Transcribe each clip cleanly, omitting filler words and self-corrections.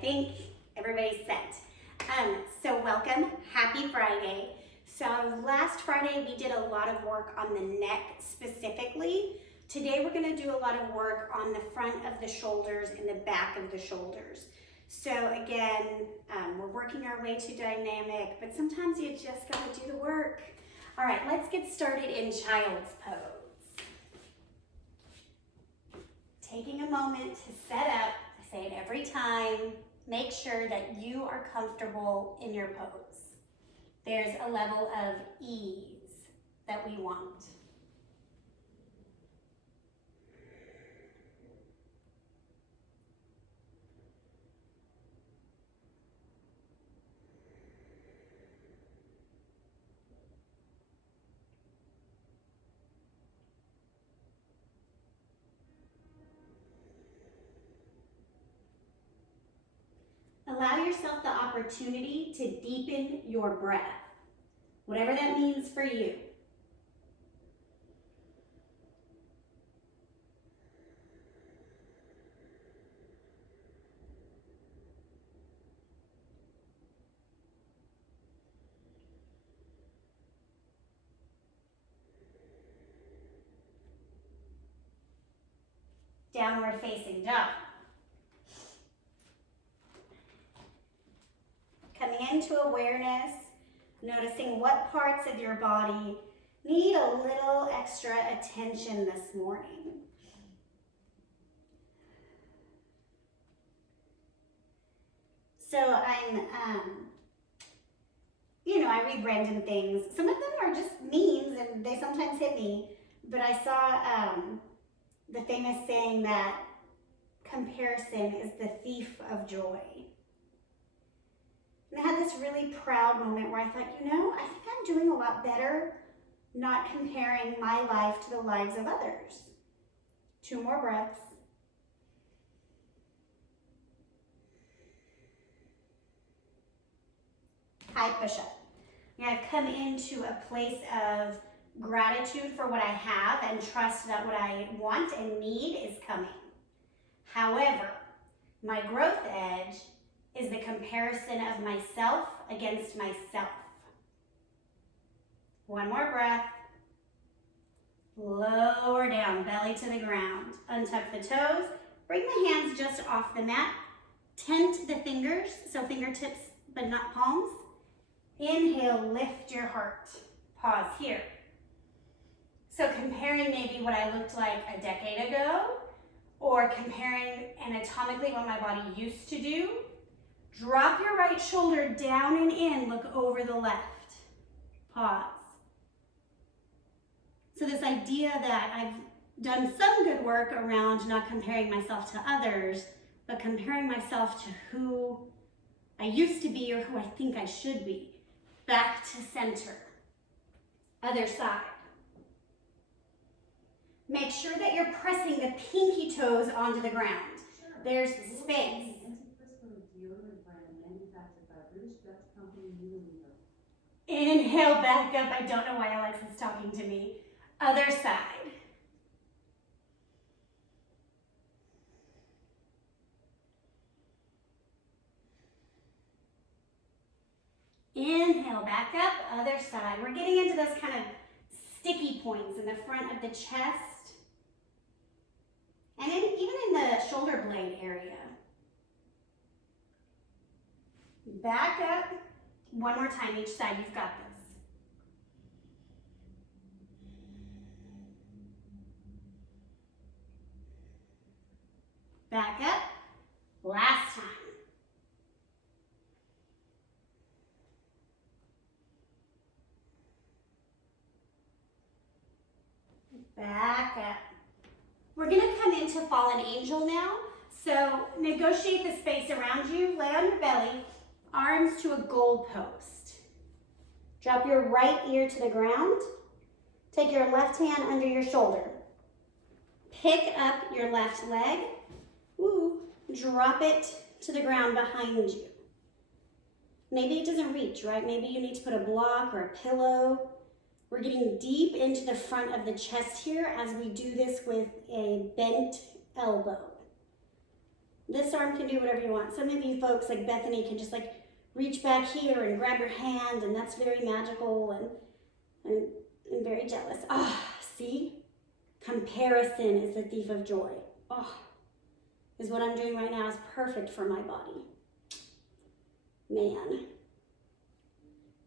think everybody's set. So welcome, happy Friday. So last Friday we did a lot of work on the neck specifically. Today we're gonna do a lot of work on the front of the shoulders and the back of the shoulders. So again, we're working our way to dynamic, but sometimes you just gotta do the work. All right, let's get started in child's pose. Taking a moment to set up, I say it every time, make sure that you are comfortable in your pose. There's a level of ease that we want. Allow yourself the opportunity to deepen your breath, whatever that means for you. Downward facing dog. Coming into awareness, noticing what parts of your body need a little extra attention this morning. So I read random things. Some of them are just memes and they sometimes hit me, but I saw the famous saying that comparison is the thief of joy. And I had this really proud moment where I thought, I think I'm doing a lot better not comparing my life to the lives of others. 2 more breaths. High push-up. I've come into a place of gratitude for what I have and trust that what I want and need is coming. However, my growth edge is the comparison of myself against myself. 1 more breath. Lower down, belly to the ground. Untuck the toes. Bring the hands just off the mat. Tent the fingers, so fingertips but not palms. Inhale, lift your heart. Pause here. So comparing maybe what I looked like a decade ago, or comparing anatomically what my body used to do, drop your right shoulder down and in, look over the left. Pause. So this idea that I've done some good work around not comparing myself to others, but comparing myself to who I used to be or who I think I should be. Back to center. Other side. Make sure that you're pressing the pinky toes onto the ground. There's space. Inhale, back up. I don't know why Alexa's talking to me. Other side. Inhale, back up, other side. We're getting into those kind of sticky points in the front of the chest. And even in the shoulder blade area. Back up. 1 more time each side, you've got this. Back up. Last time. Back up. We're going to come into fallen angel now. So negotiate the space around you. Lay on your belly, arms to a goal post. Drop your right ear to the ground. Take your left hand under your shoulder. Pick up your left leg. Drop it to the ground behind you. Maybe it doesn't reach, right? Maybe you need to put a block or a pillow. We're getting deep into the front of the chest here as we do this with a bent elbow. This arm can do whatever you want. Some of you folks, like Bethany, can just like reach back here and grab your hand, and that's very magical, and I'm very jealous. Ah, see? Comparison is the thief of joy. Oh, is what I'm doing right now is perfect for my body. Man.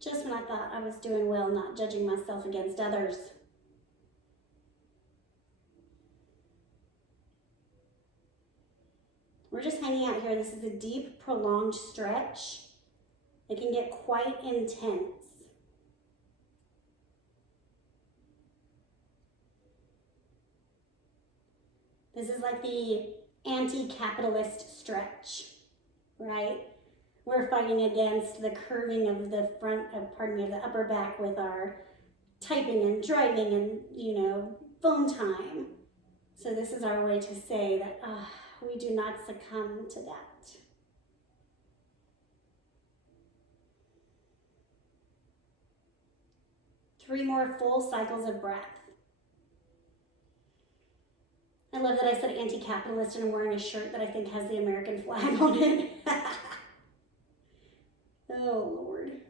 Just when I thought I was doing well, not judging myself against others. We're just hanging out here. This is a deep, prolonged stretch. It can get quite intense. This is like the anti-capitalist stretch, right? We're fighting against the curving of the of the upper back with our typing and driving and, phone time. So this is our way to say that we do not succumb to that. Three more full cycles of breath. I love that I said anti-capitalist and I'm wearing a shirt that I think has the American flag on it. Oh, Lord.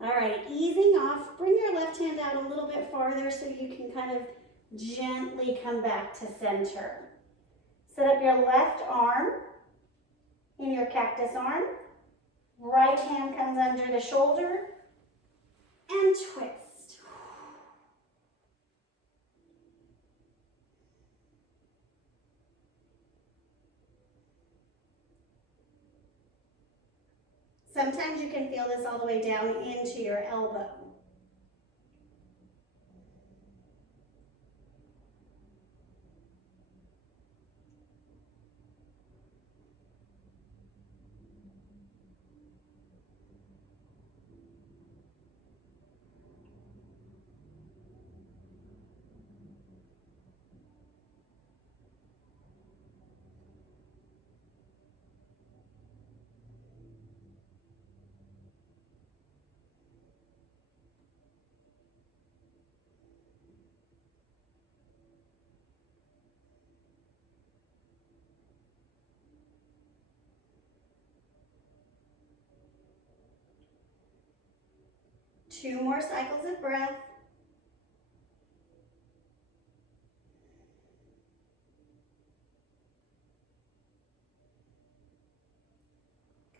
All right, easing off. Bring your left hand out a little bit farther so you can kind of gently come back to center. Set up your left arm in your cactus arm. Right hand comes under the shoulder and twist. Sometimes you can feel this all the way down into your elbow. Two more cycles of breath.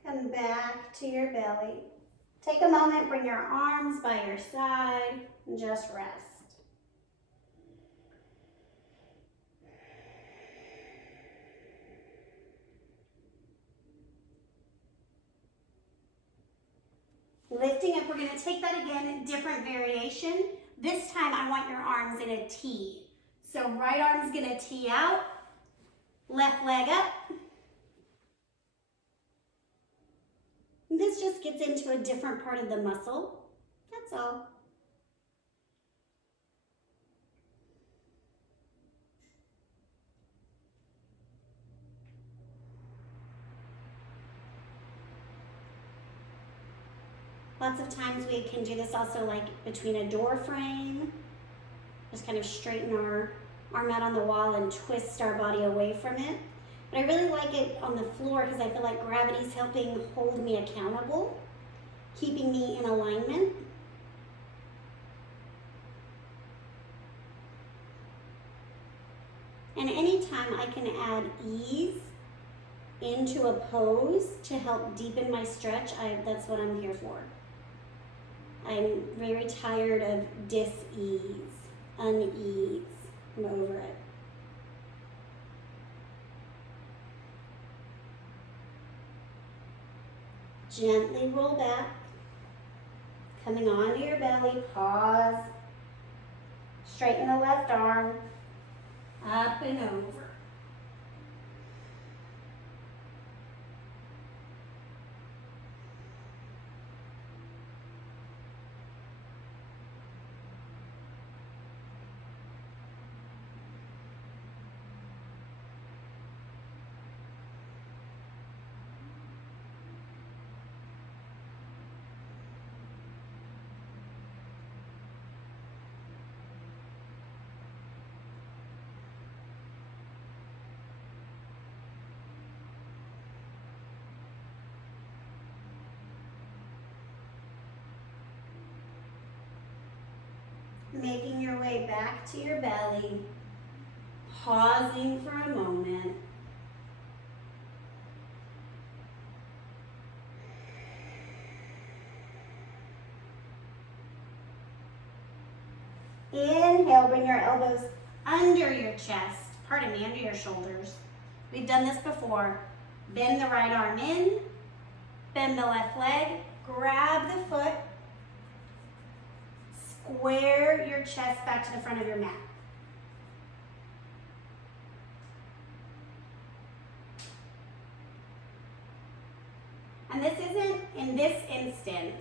Come back to your belly. Take a moment, bring your arms by your side, and just rest. Lifting up, we're going to take that again, different variation. This time I want your arms in a T. So right arm's going to tee out, left leg up. This just gets into a different part of the muscle. That's all. Lots of times we can do this also like between a door frame. Just kind of straighten our arm out on the wall and twist our body away from it. But I really like it on the floor because I feel like gravity's helping hold me accountable, keeping me in alignment. And anytime I can add ease into a pose to help deepen my stretch, that's what I'm here for. I'm very tired of dis-ease, unease. I'm over it. Gently roll back, coming onto your belly, pause, straighten the left arm, up and over. Making your way back to your belly, pausing for a moment. Inhale, bring your elbows under your chest, pardon me, under your shoulders. We've done this before. Bend the right arm in, bend the left leg, grab the foot, square your chest back to the front of your mat. And this isn't, in this instance,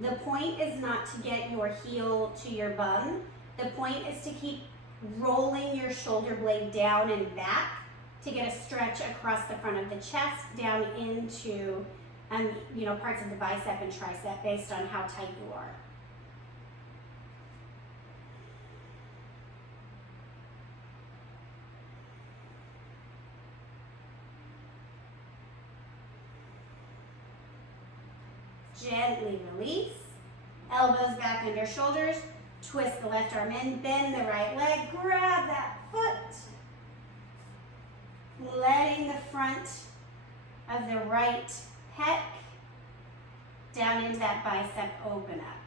the point is not to get your heel to your bum. The point is to keep rolling your shoulder blade down and back to get a stretch across the front of the chest down into parts of the bicep and tricep based on how tight you are. Gently release, elbows back under shoulders, twist the left arm in, bend the right leg, grab that foot, letting the front of the right pec down into that bicep open up.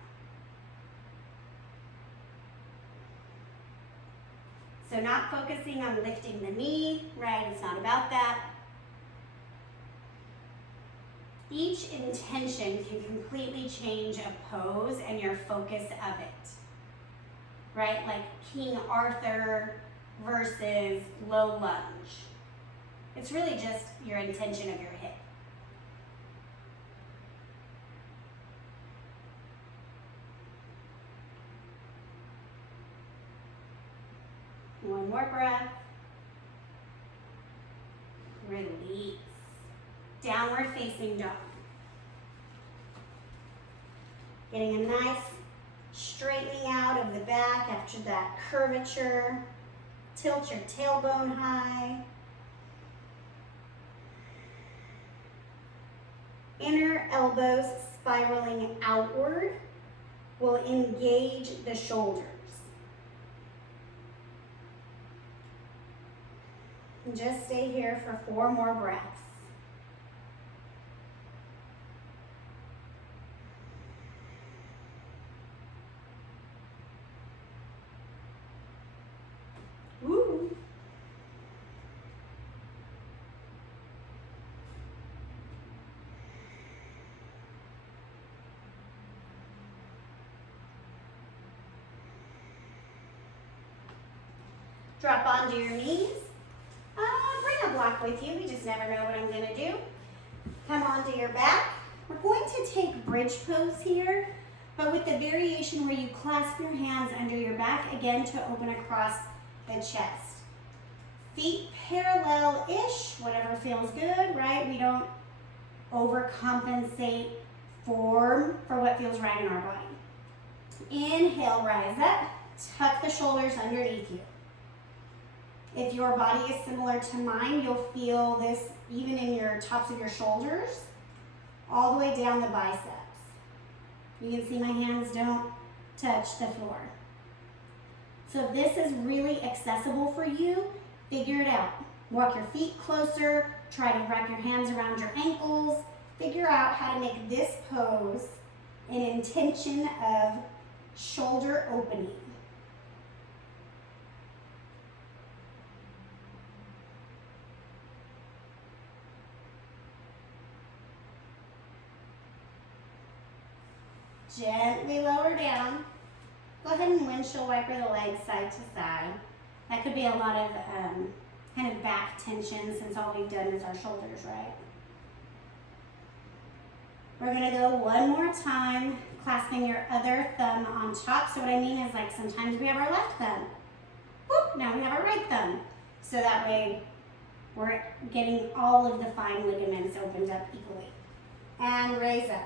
So not focusing on lifting the knee, right? It's not about that. Each intention can completely change a pose and your focus of it, right? Like King Arthur versus low lunge. It's really just your intention of your hip. One more breath. Release. Downward facing dog. Getting a nice straightening out of the back after that curvature. Tilt your tailbone high. Inner elbows spiraling outward will engage the shoulders. And just stay here for 4 more breaths. Woo. Drop onto your knees. Bring a block with you. We just never know what I'm going to do. Come onto your back. We're going to take bridge pose here, but with the variation where you clasp your hands under your back, again, to open across the chest. Feet parallel-ish, whatever feels good, right? We don't overcompensate form for what feels right in our body. Inhale, rise up. Tuck the shoulders underneath you. If your body is similar to mine, you'll feel this even in your tops of your shoulders, all the way down the biceps. You can see my hands don't touch the floor. So if this is really accessible for you, figure it out. Walk your feet closer, try to wrap your hands around your ankles, figure out how to make this pose an intention of shoulder opening. Gently lower down. Go ahead and windshield wiper the legs side to side. That could be a lot of kind of back tension since all we've done is our shoulders, right? We're gonna go one more time, clasping your other thumb on top. So what I mean is, like, sometimes we have our left thumb. Whoop, now we have our right thumb. So that way we're getting all of the fine ligaments opened up equally. And raise up.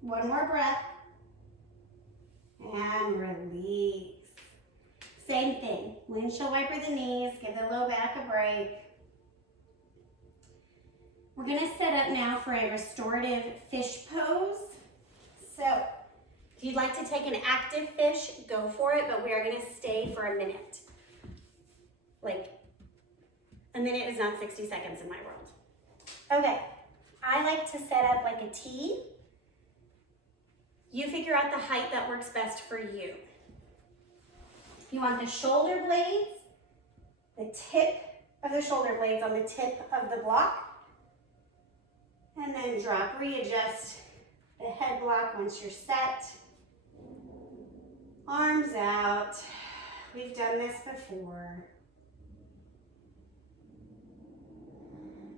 One more breath. And release. Same thing. Windshield wiper the knees. Give the low back a break. We're going to set up now for a restorative fish pose. So if you'd like to take an active fish, go for it, but we are going to stay for a minute. Like, a minute is not 60 seconds in my world. Okay, I like to set up like a T. You figure out the height that works best for you. You want the shoulder blades, the tip of the shoulder blades on the tip of the block, and then drop, readjust the head block once you're set. Arms out. We've done this before.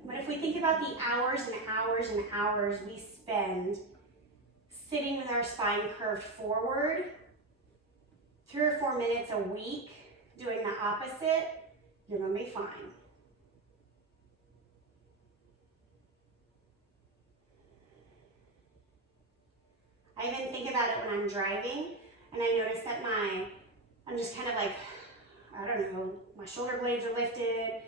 But if we think about the hours and hours and hours we spend sitting with our spine curved forward, 3 or 4 minutes a week doing the opposite, you're gonna be fine. I even think about it when I'm driving and I notice that I'm just kind of like, I don't know, my shoulder blades are lifted.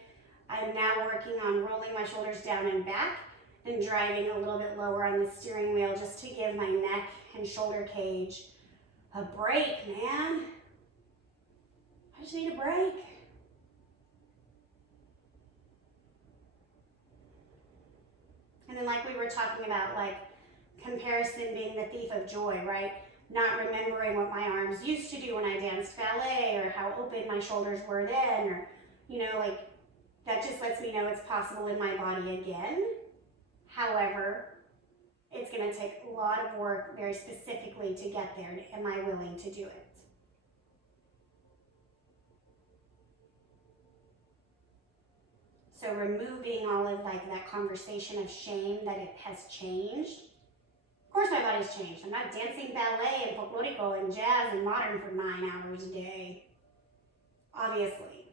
I'm now working on rolling my shoulders down and back and driving a little bit lower on the steering wheel just to give my neck and shoulder cage a break, man. I just need a break. And then like we were talking about, like comparison being the thief of joy, right? Not remembering what my arms used to do when I danced ballet or how open my shoulders were then, or, you know, like that just lets me know it's possible in my body again. However, it's going to take a lot of work very specifically to get there. Am I willing to do it? So removing all of like that conversation of shame that it has changed. Of course my body's changed. I'm not dancing ballet and folklorico and jazz and modern for 9 hours a day. Obviously.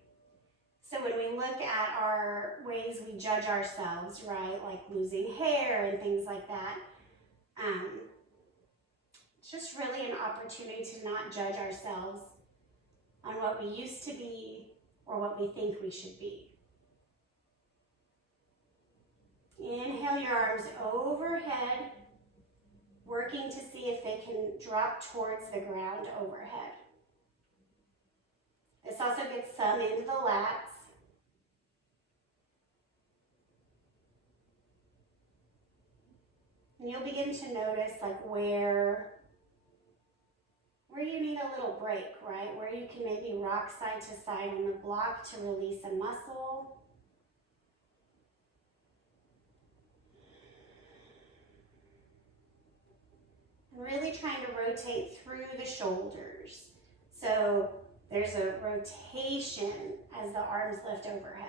So when we look at our ways we judge ourselves, right, like losing hair and things like that, it's just really an opportunity to not judge ourselves on what we used to be or what we think we should be. Inhale your arms overhead, working to see if they can drop towards the ground overhead. This also gets some into the lats. And you'll begin to notice like where you need a little break, right? Where you can maybe rock side to side on the block to release a muscle. And really trying to rotate through the shoulders. So there's a rotation as the arms lift overhead.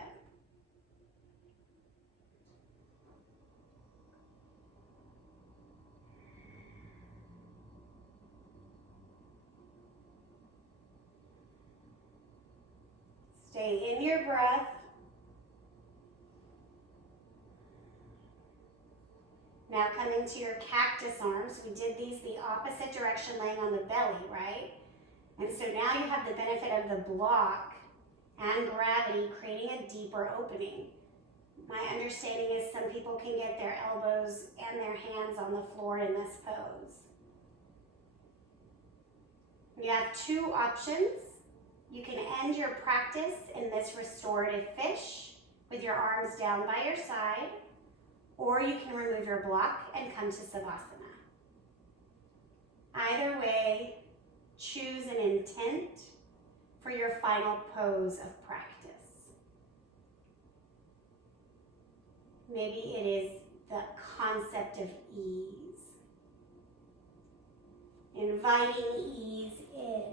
Stay in your breath. Now come into your cactus arms. We did these the opposite direction, laying on the belly, right? And so now you have the benefit of the block and gravity creating a deeper opening. My understanding is some people can get their elbows and their hands on the floor in this pose. You have 2 options. You can end your practice in this restorative fish with your arms down by your side, or you can remove your block and come to Savasana. Either way, choose an intent for your final pose of practice. Maybe it is the concept of ease. Inviting ease in.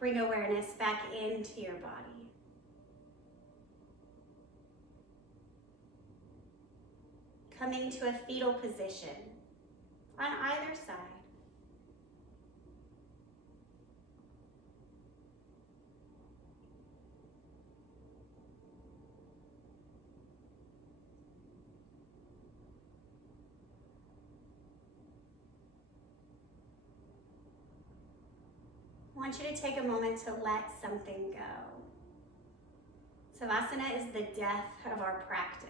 Bring awareness back into your body. Coming to a fetal position on either side. I want you to take a moment to let something go. Savasana is the death of our practice.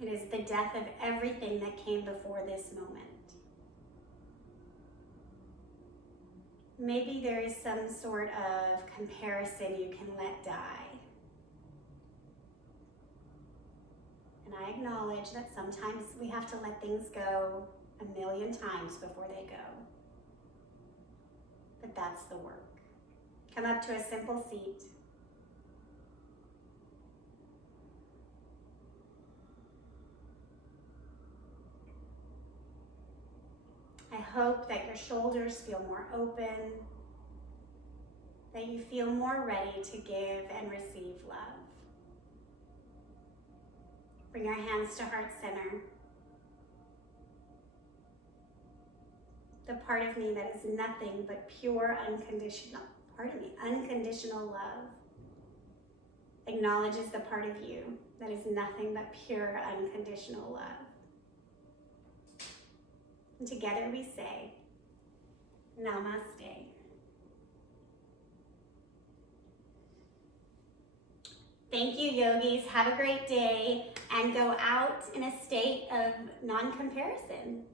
It is the death of everything that came before this moment. Maybe there is some sort of comparison you can let die. And I acknowledge that sometimes we have to let things go 1,000,000 times before they go. But that's the work. Come up to a simple seat. I hope that your shoulders feel more open, that you feel more ready to give and receive love. Bring your hands to heart center. The part of me that is nothing but pure, unconditional love acknowledges the part of you that is nothing but pure, unconditional love. And together we say, Namaste. Thank you, yogis. Have a great day and go out in a state of non-comparison.